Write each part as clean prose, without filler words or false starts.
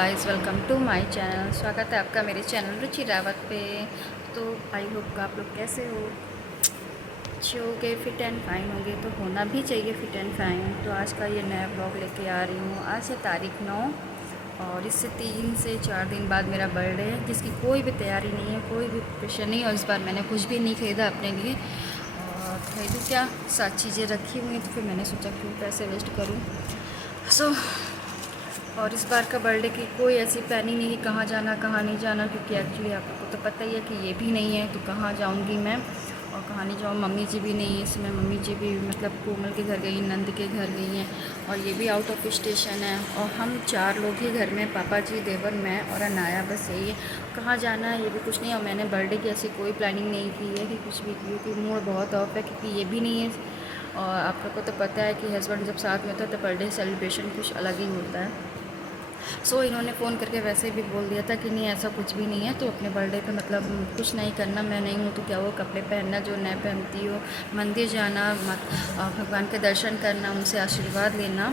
Guys, welcome to my channel. स्वागत है आपका मेरे चैनल रुचि रावत पे। तो आई होप आप लोग कैसे हो, अच्छे होगे, फिट एंड फाइन होंगे। तो होना भी चाहिए फिट एंड फाइन। तो आज का ये नया ब्लॉग लेके आ रही हूँ। आज है तारीख 9 और इससे 3 से 4 दिन बाद मेरा बर्थडे है, जिसकी कोई भी तैयारी नहीं है, कोई भी प्रेशर नहीं। और इस बार मैंने कुछ भी नहीं ख़रीदा अपने लिए। और खरीदूँ क्या, 7 चीज़ें रखी हुई हैं, तो फिर मैंने सोचा क्यों पैसे वेस्ट करूँ। और इस बार का बर्थडे की कोई ऐसी प्लानिंग नहीं कि कहाँ जाना कहाँ नहीं जाना, क्योंकि एक्चुअली आप लोग को तो पता ही है कि ये भी नहीं है, तो कहाँ जाऊँगी मैं और कहाँ नहीं जाऊँ। मम्मी जी भी नहीं है इसमें, मम्मी जी भी मतलब कोमल के घर गई, नंद के घर गई हैं, और ये भी आउट ऑफ स्टेशन है। और हम 4 लोग ही घर में, पापा जी, देवर, मैं और अनाया, बस यही है। कहाँ जाना है ये भी कुछ नहीं। और मैंने बर्थडे की ऐसी कोई प्लानिंग नहीं की है कि कुछ भी, क्योंकि मूड बहुत ऑफ है, क्योंकि ये भी नहीं है। और आप लोग को तो पता है कि हस्बैंड जब साथ में होता है तो बर्थडे सेलिब्रेशन कुछ अलग ही होता है। इन्होंने फ़ोन करके वैसे भी बोल दिया था कि नहीं, ऐसा कुछ भी नहीं है, तो अपने बर्थडे पे मतलब कुछ नहीं करना। मैं नहीं हूँ तो क्या, वो कपड़े पहनना जो नए पहनती हो, मंदिर जाना, भगवान के दर्शन करना, उनसे आशीर्वाद लेना,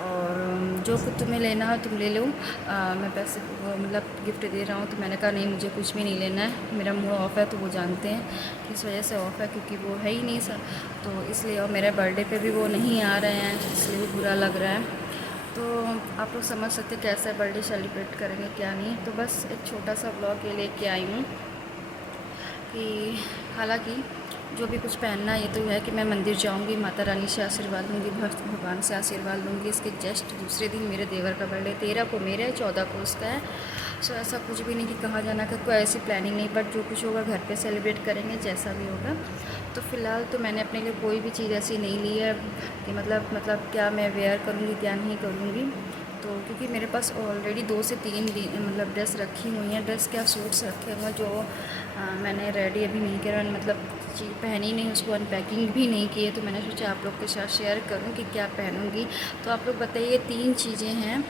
और जो कुछ तुम्हें लेना हो तुम ले लो। मैं पैसे मतलब गिफ्ट दे रहा हूँ। तो मैंने कहा नहीं, मुझे कुछ भी नहीं लेना है, मेरा मूड ऑफ है। तो वो जानते हैं किस वजह से ऑफ है, क्योंकि वो है ही नहीं सर, तो इसलिए। और मेरे बर्थडे पे भी वो नहीं आ रहे हैं, इसलिए भी बुरा लग रहा है। तो आप लोग समझ सकते कैसे बर्थडे सेलिब्रेट करेंगे क्या नहीं। तो बस एक छोटा सा ब्लॉग ये लेके आई हूँ कि हालांकि जो भी कुछ पहनना, ये तो है कि मैं मंदिर जाऊंगी, माता रानी से आशीर्वाद लूँगी, भगवान से आशीर्वाद लूँगी। इसके जस्ट दूसरे दिन मेरे देवर का बर्थडे, 13 को मेरा है, 14 को उसका है। ऐसा कुछ भी नहीं कि कहाँ जाना का, कोई ऐसी प्लानिंग नहीं, बट जो कुछ होगा घर पे सेलिब्रेट करेंगे, जैसा भी होगा। तो फ़िलहाल तो मैंने अपने लिए कोई भी चीज़ ऐसी नहीं ली है कि मतलब क्या मैं वेयर करूँगी क्या नहीं करूँगी। तो क्योंकि मेरे पास ऑलरेडी 2 से 3 मतलब ड्रेस रखी हुई हैं, ड्रेस क्या, सूट्स रखे हुए हैं जो मैंने रेडी अभी नहीं किया, मतलब चीज़ पहनी नहीं, उसको अनपैकिंग भी नहीं की है। तो मैंने सोचा आप लोग के साथ शेयर करूं कि क्या पहनूंगी। तो आप लोग बताइए, 3 चीज़ें हैं,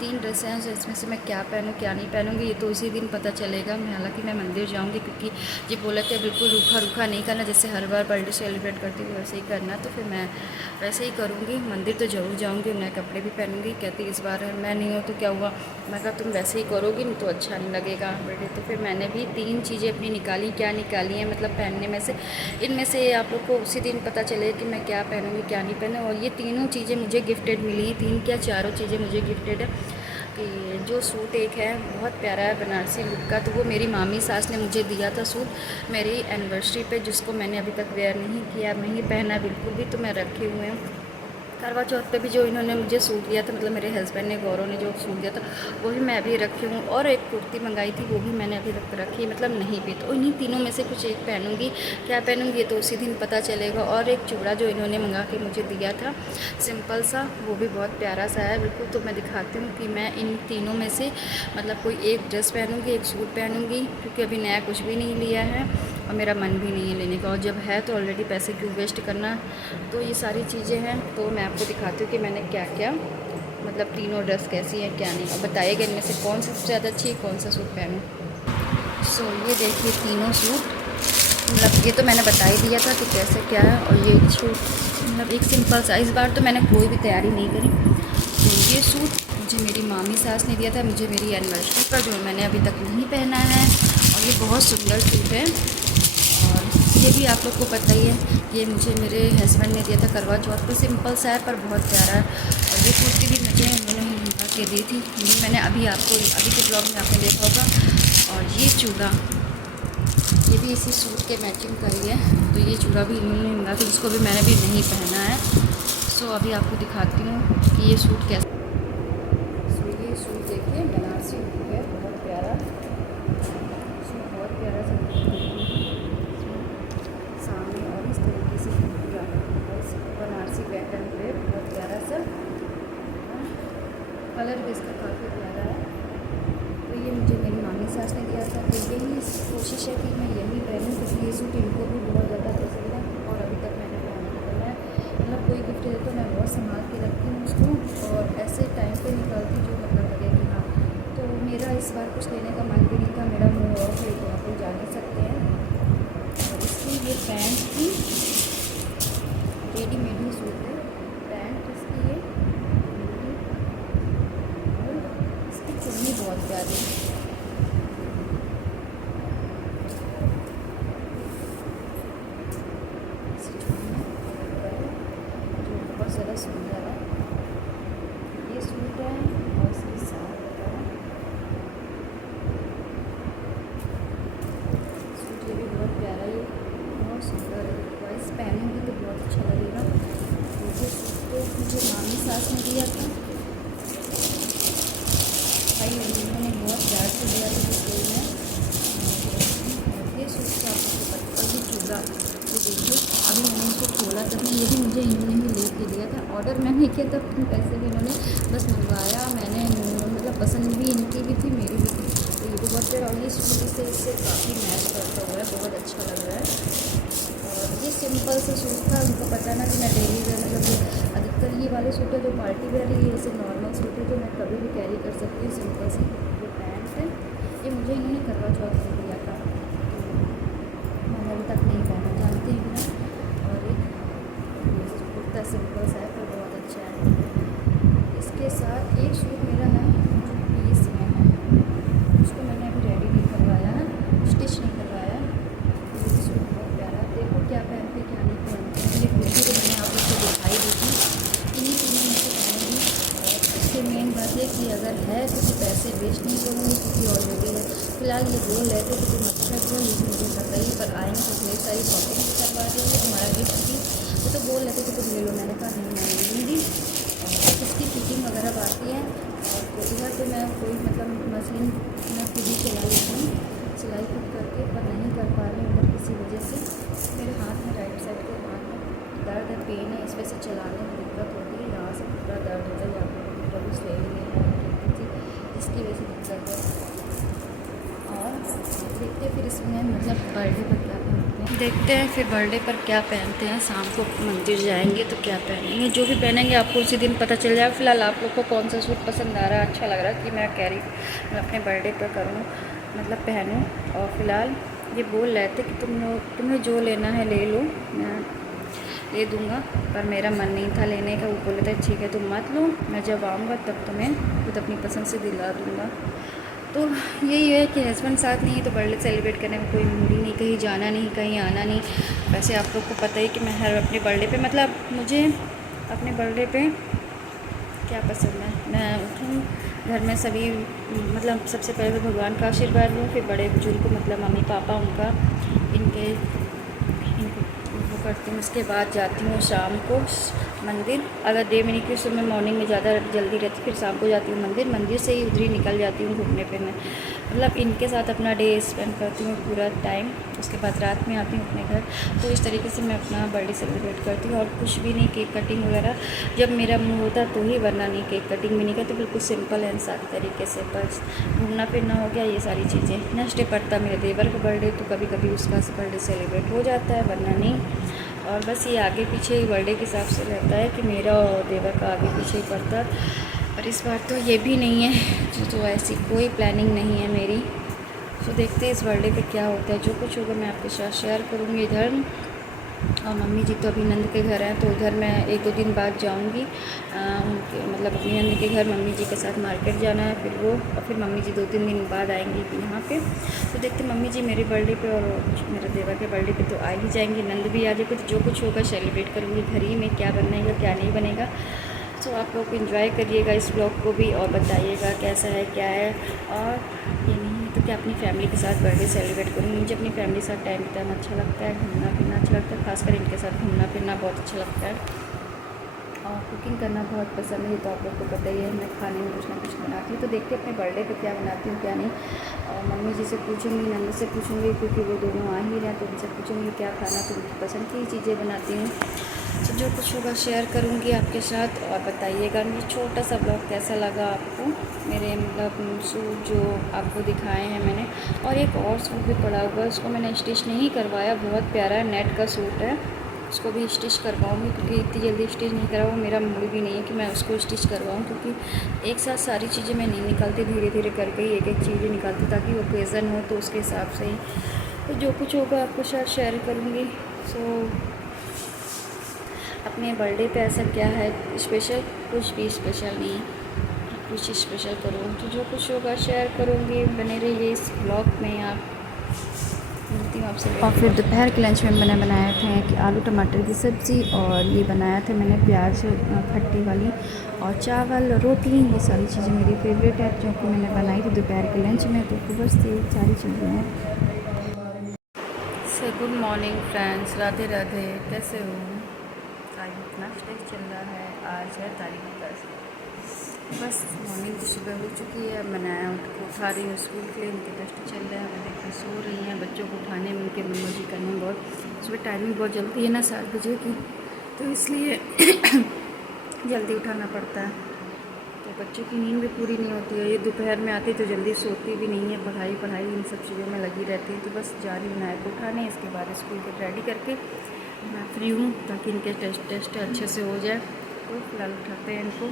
3 ड्रेसें हैं, इसमें से मैं क्या पहनूं क्या नहीं पहनूंगी, ये तो उसी दिन पता चलेगा। हालांकि मैं मंदिर जाऊंगी, क्योंकि ये बोला कि बिल्कुल रूखा रूखा नहीं करना, जैसे हर बार बर्थडे सेलिब्रेट करती हूँ वैसे ही करना। तो फिर मैं वैसे ही करूँगी, मंदिर तो ज़रूर जाऊँगी, नए कपड़े भी पहनूँगी। कहती इस बार मैं नहीं हूँ तो क्या हुआ, मैं कहा तुम वैसे ही करोगी नहीं तो अच्छा नहीं लगेगा बर्थडे। तो फिर मैंने भी 3 चीज़ें अपनी निकाली। क्या निकाली हैं मतलब पहनने में से, इनमें से आप लोग को उसी दिन पता चले कि मैं क्या पहनूँगी क्या नहीं पहनूँ। और ये तीनों चीज़ें मुझे गिफ्टेड मिली हैं, 3 क्या 4 चीज़ें मुझे गिफ्टेड है। कि जो सूट एक है बहुत प्यारा है बनारसी लुक का, तो वो मेरी मामी सास ने मुझे दिया था सूट मेरी एनिवर्सरी पे, जिसको मैंने अभी तक वेयर नहीं किया, नहीं पहना बिल्कुल भी। तो मैं रखे हुए हैं। करवा चौथ पे भी जो इन्होंने मुझे सूट दिया था, मतलब मेरे हस्बैंड ने, गौरव ने जो सूट दिया था, वो भी मैं अभी रखी हूँ। और एक कुर्ती मंगाई थी, वो भी मैंने अभी तक रखी, मतलब नहीं भी। तो इन्हीं तीनों में से कुछ एक पहनूंगी। क्या पहनूंगी ये तो उसी दिन पता चलेगा। और एक चूड़ा जो इन्होंने मंगा के मुझे दिया था, सिंपल सा, वो भी बहुत प्यारा सा है बिल्कुल। तो मैं दिखाती हूँ कि मैं इन तीनों में से मतलब कोई एक ड्रेस पहनूँगी, एक सूट पहनूँगी, क्योंकि अभी नया कुछ भी नहीं लिया है और मेरा मन भी नहीं है लेने का। और जब है तो ऑलरेडी पैसे क्यों वेस्ट करना। तो ये सारी चीज़ें हैं। तो मैं आपको दिखाती हूँ कि मैंने क्या क्या मतलब तीनों ड्रेस कैसी है क्या नहीं। और बताइएगा इनमें से कौन सा सबसे ज़्यादा अच्छी है, कौन सा सूट पहनूँ। ये देखिए तीनों सूट, मतलब ये तो मैंने बता ही दिया था कि कैसे क्या है। और ये सूट मतलब एक सिंपल सा, इस बार तो मैंने कोई भी तैयारी नहीं करी। तो ये सूट मुझे मेरी मामी सास ने दिया था, मुझे मेरी एनिवर्सरी पर, जो मैंने अभी तक नहीं पहना है। और ये बहुत सुंदर सूट है। और ये भी आप लोग को पता ही है, ये मुझे मेरे हस्बैंड ने दिया था करवा चौथ पे, सिंपल सा है पर बहुत प्यारा है। और ये कुर्ती भी मुझे उन्होंने ही मंगा के दी थी, ये मैंने अभी के ब्लॉग में आपने देखा होगा। और ये चूड़ा, ये भी इसी सूट के मैचिंग का ही है। तो ये चूड़ा भी इन्होंने मंगा के, जिसको भी मैंने भी नहीं पहना है। अभी आपको दिखाती हूँ कि ये सूट कैसा। ये सूट देखिए, बनारसी लुक है, बहुत प्यारा, इसमें बहुत प्यारा सा सामने, और इस तरीके से पूरा बनारसी पैटर्न पे बहुत प्यारा सा, कलर भी इसका काफ़ी प्यारा है। तो ये मुझे मेरी मामी सास ने दिया था। तो यही कोशिश है कि मैं यही पहनूँ, क्योंकि ये सूट इनको भी बहुत ज़्यादा पसंद है और अभी तक मैंने पहना है। मैं मतलब कोई गिफ्ट दे तो मैं बहुत संभाल के रखती हूँ उसको, और ऐसे टाइम पे निकालती जो मतलब लगे कि हाँ। तो मेरा इस बार कुछ लेने का मन भी नहीं था, मेरा मूड ऑफ है, तो आप लोग जान ही सकते हैं। और इसकी ये पैंट थी, रेडीमेड ही सूट है पैंट इसकी, ये और इसकी सास ने दिया था भाई, उन्होंने बहुत प्यार से दिया था स्कूल में। और ये सूट से आपको पता, और ये चूड़ा ये देखिए, अभी मैंने इसको खोला तब ये भी मुझे इन्होंने ही ले के दिया था। ऑर्डर मैंने किया था, अपने पैसे भी इन्होंने बस मंगवाया मैंने, मतलब पसंद भी इनकी भी थी मेरी भी थी। तो ये भी बहुत प्यारा, और ये सूट इससे काफ़ी मैच करता हुआ है, बहुत अच्छा लग रहा है। और ये सिंपल सा सूट था, उनको पता ना कि मैं डेली वेयर, मतलब अधिकतर ये वाले सूट है जो पार्टी वेयर है, ये ऐसे नॉर्मल सूट है जो मैं कभी भी कैरी कर सकती हूँ। सिंपल सी ये पैंट है, ये मुझे इन्होंने करवा चौथ में दिया था, तो मैंने अभी तक नहीं पहना, जानती हूँ ना। और एक कुर्ता सिंपल सा है पर बहुत अच्छा है। इसके साथ एक सूट मेरा है जो पीस में है, उसको मैंने अभी रेडी नहीं करवाया है, स्टिच नहीं करवाया। ये सूट बहुत प्यारा है, देखो क्या पहनते क्या नहीं पहनते। ये कुर्ती तो मैंने आप लोग को दिखाई दी थी, इन्हीं चीज़ों में से पहनूँगी। और इससे मेन बात है कि अगर है तो पैसे वेस्ट नहीं करूँगी, क्योंकि ऑलरेडी है। फिलहाल ये बोल रहे थे कि तुम अच्छा करो, ये मुझे पता ही, पर आएंगे तो ढेर सारी शॉपिंग भी करवा देंगे, तुम्हारा गिफ्ट भी। वो तो बोल रहे थे कि तुम ले लो, मैंने कहा नहीं मैं नहीं लूँगी। और इसकी फिटिंग वगैरह आती है, और तो इधर तो मैं कोई मतलब मशीन मैं खुद ही चला लेती हूँ, सिलाई खुद करके, पर नहीं कर पा रही हूँ उधर किसी वजह से। मेरे हाथ में राइट साइड के हाथ में दर्द है, पेन है, इस वजह से चलाने में दिक्कत होती है, यहाँ से पूरा दर्द होता है, यहाँ पर कभी ले लेना है, जिसकी वजह से दिक्कत है। और देखते हैं फिर इसमें मतलब बर्थडे पर क्या पहनते हैं, देखते हैं फिर बर्थडे पर क्या पहनते हैं। शाम को मंदिर जाएंगे तो क्या पहनेंगे, जो भी पहनेंगे आपको उसी दिन पता चल जाएगा। फिलहाल आप लोग को कौन सा सूट पसंद आ रहा है, अच्छा लग रहा है कि मैं कैरी मैं अपने बर्थडे पर करूँ, मतलब पहनूँ। और फिलहाल ये बोल रहे थे कि तुम्हें जो लेना है ले लो, मैं ले दूँगा, पर मेरा मन नहीं था लेने का। वो बोले थे ठीक है तुम मत लो, मैं जब आऊँगा तब तुम्हें खुद अपनी पसंद से दिला दूँगा। तो यही है कि हस्बैंड साथ नहीं है तो बर्थडे सेलिब्रेट करने में कोई मूड ही नहीं, कहीं जाना नहीं, कहीं आना नहीं। वैसे आप लोग को पता ही कि मैं हर अपने बर्थडे पे, मतलब मुझे अपने बर्थडे पे क्या पसंद है, मैं उठूँ घर में सभी, मतलब सबसे पहले तो भगवान का आशीर्वाद लूँ, फिर बड़े बुजुर्ग को मतलब मम्मी पापा उनका इनको वो करती हूँ। उसके बाद जाती हूँ शाम को मंदिर, अगर डे में नहीं कि सुबह मॉर्निंग में ज़्यादा जल्दी रहती, फिर शाम को जाती हूँ मंदिर, मंदिर से ही उधर ही निकल जाती हूँ घूमने फिरने, मतलब इनके साथ अपना डे स्पेंड करती हूँ पूरा टाइम। उसके बाद रात में आती हूँ अपने घर। तो इस तरीके से मैं अपना बर्थडे सेलिब्रेट करती हूँ, और कुछ भी नहीं, केक कटिंग वगैरह जब मेरा मुँह होता तो ही, वरना नहीं, केक कटिंग भी नहीं करती, बिल्कुल सिंपल एंड सादे तरीके से। बस घूमना फिरना हो गया, ये सारी चीज़ें। नेक्स्ट डे पड़ता मेरे देवर का बर्थडे, तो कभी कभी उसका बर्थडे सेलिब्रेट हो जाता है, वरना नहीं। और बस ये आगे पीछे ही बर्थडे के हिसाब से रहता है कि मेरा और देवर का आगे पीछे ही पड़ता है। पर इस बार तो ये भी नहीं है, तो ऐसी कोई प्लानिंग नहीं है मेरी। तो देखते हैं इस बर्थडे पे क्या होता है, जो कुछ होगा मैं आपके साथ शेयर करूँगी इधर। और मम्मी जी तो अभी नंद के घर हैं, तो उधर मैं 1-2 दिन बाद जाऊंगी उनके, मतलब अपनी नंद के घर मम्मी जी के साथ मार्केट जाना है, फिर वो, और फिर मम्मी जी 2-3 दिन बाद आएंगी यहाँ पे। तो देखते मम्मी जी मेरे बर्थडे पे और मेरे देवर के बर्थडे पे तो आ ही जाएंगी, नंद भी आ जाएगी, तो जो कुछ होगा सेलिब्रेट करूँगी घर ही में, क्या बनेगा क्या नहीं बनेगा। तो आप लोग इन्जॉय करिएगा इस ब्लॉग को भी, और बताइएगा कैसा है क्या है। और ये नहीं है तो क्या अपनी फैमिली के साथ बर्थडे सेलिब्रेट करूँगी। मुझे अपनी फैमिली के साथ टाइम बिताना अच्छा लगता है, घूमना फिरना अच्छा लगता है, खासकर इनके साथ घूमना फिरना बहुत अच्छा लगता है। और कुकिंग करना बहुत पसंद है, तो आप लोग को पता ही है, मैं खाने में कुछ ना कुछ बनाती हूँ। तो देखते अपने बर्थडे पे क्या बनाती हूँ क्या नहीं। और मम्मी जी से पूछूँगी, नंद से पूछूँगी, क्योंकि वो दोनों आ ही रहे हैं, तो उनसे पूछूँगी क्या खाना, तो उनकी पसंद की चीज़ें बनाती हूँ। तो जो कुछ होगा शेयर करूँगी आपके साथ, और बताइएगा मुझे छोटा सा ब्लॉग कैसा लगा आपको, मेरे मतलब सूट जो आपको दिखाए हैं मैंने। और एक और सूट भी पड़ा हुआ है, उसको मैंने स्टिच नहीं करवाया, बहुत प्यारा है, नेट का सूट है, उसको भी स्टिच करवाऊँगी, क्योंकि इतनी जल्दी स्टिच नहीं करवाऊँ, मेरा मूड भी नहीं है कि मैं उसको स्टिच करवाऊँ, क्योंकि एक साथ सारी चीज़ें मैं नहीं निकालती, धीरे धीरे करके ही एक एक चीज़ें निकालती, ताकि ओकेज़न हो तो उसके हिसाब से ही। तो जो कुछ होगा आपको साथ शेयर करूँगी। सो अपने बर्थडे पे ऐसा क्या है स्पेशल, कुछ भी स्पेशल नहीं, कुछ स्पेशल करूँ, तो जो कुछ होगा शेयर करूँगी, बने रहिए इस ब्लॉग में। आप मिलती हूँ आपसे। और फिर दोपहर के लंच में मैंने बनाए थे कि आलू टमाटर की सब्ज़ी, और ये बनाया था मैंने प्याज खट्टी वाली, और चावल रोटी, ये सारी चीज़ें मेरी फेवरेट है, जो कि मैंने बनाई थी दोपहर के लंच में। तो बस ये सारी चीज़ें हैं। से good morning friends, Radhe Radhe, कैसे हो टाइम इतना टेस्ट चल रहा है। आज है तारीख 10। बस मॉर्निंग की सुबह हो चुकी है। मैं उनको उठा रही हूँ स्कूल के लिए, उनके टेस्ट चल रहे हैं। मैं देखकर सो रही हैं। बच्चों को उठाने में उनके मनोजी करने में बहुत सुबह टाइमिंग बहुत जल्दी है ना 7 बजे की, तो इसलिए जल्दी उठाना पड़ता है। तो बच्चों की नींद भी पूरी नहीं होती है। ये दोपहर में आती तो जल्दी सोती भी नहीं है। पढ़ाई इन सब चीज़ों में लगी रहती है। तो बस जा रही हूँ नायक को उठाने, इसके बाद स्कूल के रेडी करके मैं फ्री हूँ ताकि इनके टेस्ट अच्छे से हो जाए। तो फिलहाल उठाते हैं इनको,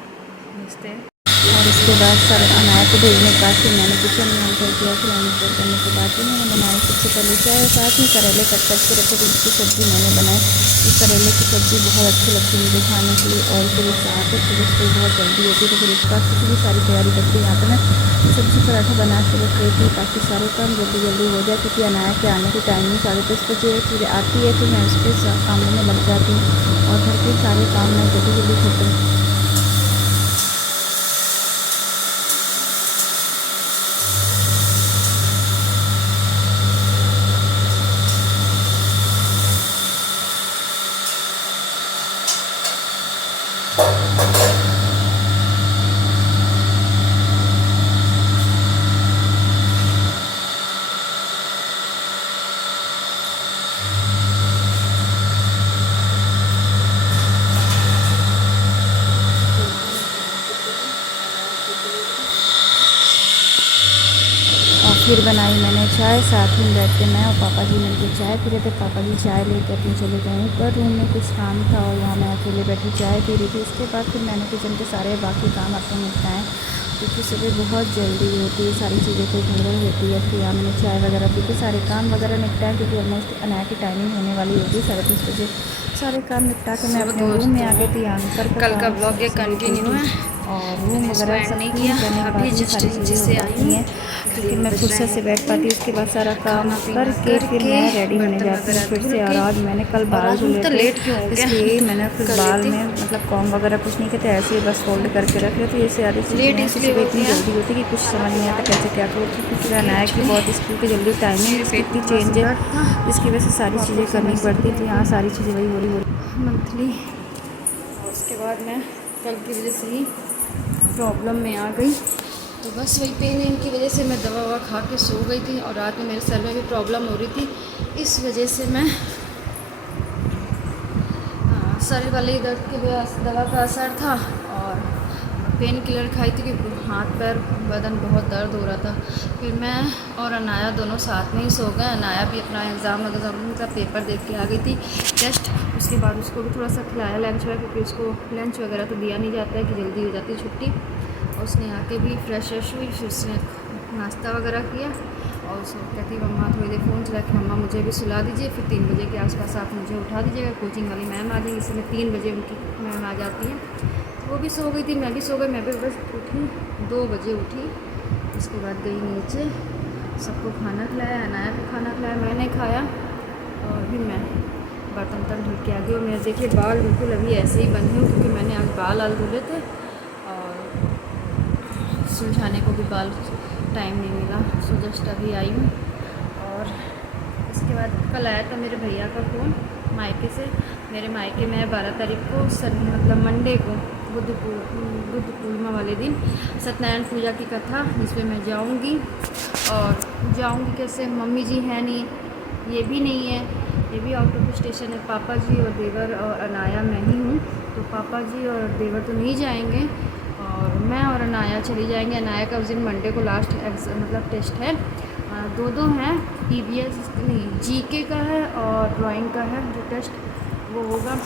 भेजते हैं। और इसके बाद सर अनाया को भेजने के बाद फिर मैंने किचन में एंटर किया। फिर एंटर करने के बाद फिर मैंने बनाई सबसे पहले चाय, और साथ में करेले कट करके रखे थे, उसकी सब्ज़ी मैंने बनाई। इस करेले की सब्ज़ी बहुत अच्छी लगती है मुझे खाने के लिए। और फिर साथ में फिर उसको बहुत जल्दी होती है, तो फिर उसके बाद भी सारी तैयारी करके यहाँ पर मैं सब्ज़ी पराठा बना के रख रही थी ताकि सारे काम जल्दी हो जाए। क्योंकि अनाया के आने की टाइमिंग 10:30 बजे फिर आती है, तो मैं उसके कामों में लग जाती हूँ और घर के सारे काम मैं जल्दी खत्म। फिर बनाई मैंने चाय, साथ में बैठ के मैं और पापा जी मिलकर चाय पी रहे थे। पापा जी चाय लेकर अपने चले गए ऊपर, रूम में कुछ काम था और यहाँ मैं अकेले बैठी चाय पी रही थी। उसके बाद फिर मैंने किचन के सारे बाकी काम अपने निपटाएँ, क्योंकि सुबह बहुत जल्दी होती है, सारी चीज़ें कोई गड़बड़ होती है। फिर यहाँ मैंने चाय वगैरह पी के सारे काम वगैरह निपटाए, क्योंकि ऑलमोस्ट अनाया की टाइमिंग होने वाली होगी 10:30 बजे। सारे काम निपटा के मैं अपने रूम में आ गई थी। यहाँ पर कल का ब्लॉग ये कंटिन्यू है और रूम वगैरह सब नहीं किया। अभी जस्ट नीचे से आई हैं, क्योंकि मैं फुर्सत से बैठ पाती। उसके बाद सारा काम करके फिर मैं रेडी होने जाती हूँ फिर से। और आज मैंने कल बाल धुले थे, इसलिए मैंने फिर बाल में मतलब कॉम वगैरह कुछ नहीं कहते, ऐसे ही बस फोल्ड करके रख रहे थे। ऐसे आधी चीज़ें सुबह इतनी जल्दी होती कि कुछ समझ नहीं आता कैसे क्या करूँ, क्योंकि अनाया की बहुत स्कूल की जल्दी टाइमिंग इतनी चेंज है, जिसकी वजह से सारी चीज़ें करनी पड़ती थी। यहाँ सारी चीज़ें वही हो रही मंथली। और उसके बाद मैं कल की वजह से ही प्रॉब्लम में आ गई, तो बस वही पेन की वजह से मैं दवा ववा खा के सो गई थी। और रात में मेरे सर में भी प्रॉब्लम हो रही थी, इस वजह से मैं सर वाले दर्द की दवा का असर था और पेन किलर खाई थी, कि हाथ पैर बदन बहुत दर्द हो रहा था। फिर मैं और अनाया दोनों साथ में ही सो गए। अनाया भी अपना एग्ज़ाम का पेपर देख के आ गई थी टेस्ट। उसके बाद उसको भी थोड़ा सा खिलाया लंच वगैरह, क्योंकि उसको लंच वगैरह तो दिया नहीं जाता है कि जल्दी हो जाती है छुट्टी। और उसने आके भी फ्रेश हुई, फिर उसने नाश्ता वगैरह किया और उसको कहती मम्मा थोड़ी देर फ़ोन चला के मम्मा मुझे भी सुला दीजिए, फिर 3 बजे के आसपास आप मुझे उठा दीजिएगा। कोचिंग वाली मैम आ जाएंगी, इसमें 3 बजे उनकी मैम आ जाती है। वो भी सो गई थी, मैं भी सो गई। मैं भी बस उठी 2 बजे उठी। उसके बाद गई नीचे, सबको खाना खिलाया, अनाया को खाना खिलाया, मैंने खाया और भी मैं बर्तन धुल के आ गई। और मेरे देखिए बाल बिल्कुल अभी ऐसे ही बंधे हुए, क्योंकि मैंने आज बाल धुले थे और सुलझाने को भी बाल टाइम नहीं मिला। सो जस्ट अभी आई हूँ। और इसके बाद कल आया था मेरे भैया का फ़ोन मायके से। मेरे मायके में 12 तारीख को मतलब मंडे को बुद्ध पूर्णिमा वाले दिन सत्यनारायण पूजा की कथा, जिसमें मैं जाऊंगी। और जाऊंगी कैसे, मम्मी जी हैं नहीं, ये भी नहीं है, ये भी आउट ऑफ स्टेशन है। पापा जी और देवर और अनाया मैं ही हूँ, तो पापा जी और देवर तो नहीं जाएंगे और मैं और अनाया चली जाएंगे। अनाया का उस दिन मंडे को लास्ट मतलब टेस्ट है। दो हैं, EVS नहीं GK का है और ड्राइंग का है जो टेस्ट वो होगा।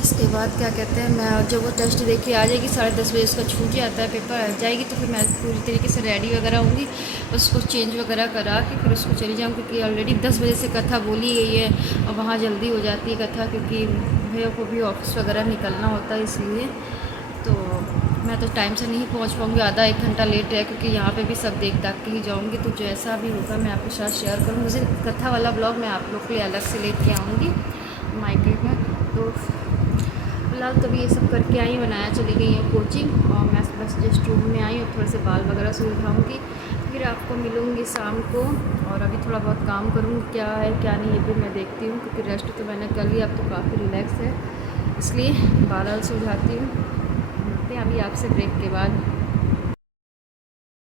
इसके बाद क्या कहते हैं, मैं जब वो टेस्ट दे के आ जाएगी 10:30 बजे उसका छूट जाता है, पेपर आ जाएगी, तो फिर मैं पूरी तरीके से रेडी वगैरह होंगी, उसको चेंज वगैरह करा के फिर उसको चली जाऊँ। क्योंकि ऑलरेडी 10 बजे से कथा बोली गई है और वहाँ जल्दी हो जाती है कथा, क्योंकि भैया को भी ऑफिस वगैरह निकलना होता है, इसलिए तो मैं तो टाइम से नहीं पहुंच पाऊंगी। आधा 1 घंटा लेट है, क्योंकि यहाँ पे भी सब देख दाख के ही जाऊंगी। तो जैसा भी होगा मैं आपके साथ शेयर करूँगी। मुझे कथा वाला ब्लॉग मैं आप लोग के लिए अलग से लेके आऊँगी मायके में। तो फिलहाल तो भी ये सब करके आई, बनाया चली गई है कोचिंग और मैं बस जस्ट रूम में आई और थोड़े से बाल वगैरह सुलझाऊँगी, फिर आपको मिलूँगी शाम को। और अभी थोड़ा बहुत काम करूँगी, क्या है क्या नहीं ये भी मैं देखती हूँ, क्योंकि रेस्ट तो मैंने कर लिया, अब तो काफ़ी रिलैक्स है। इसलिए 12 सो जाती हूँ। मिलते हैं अभी आपसे ब्रेक के बाद।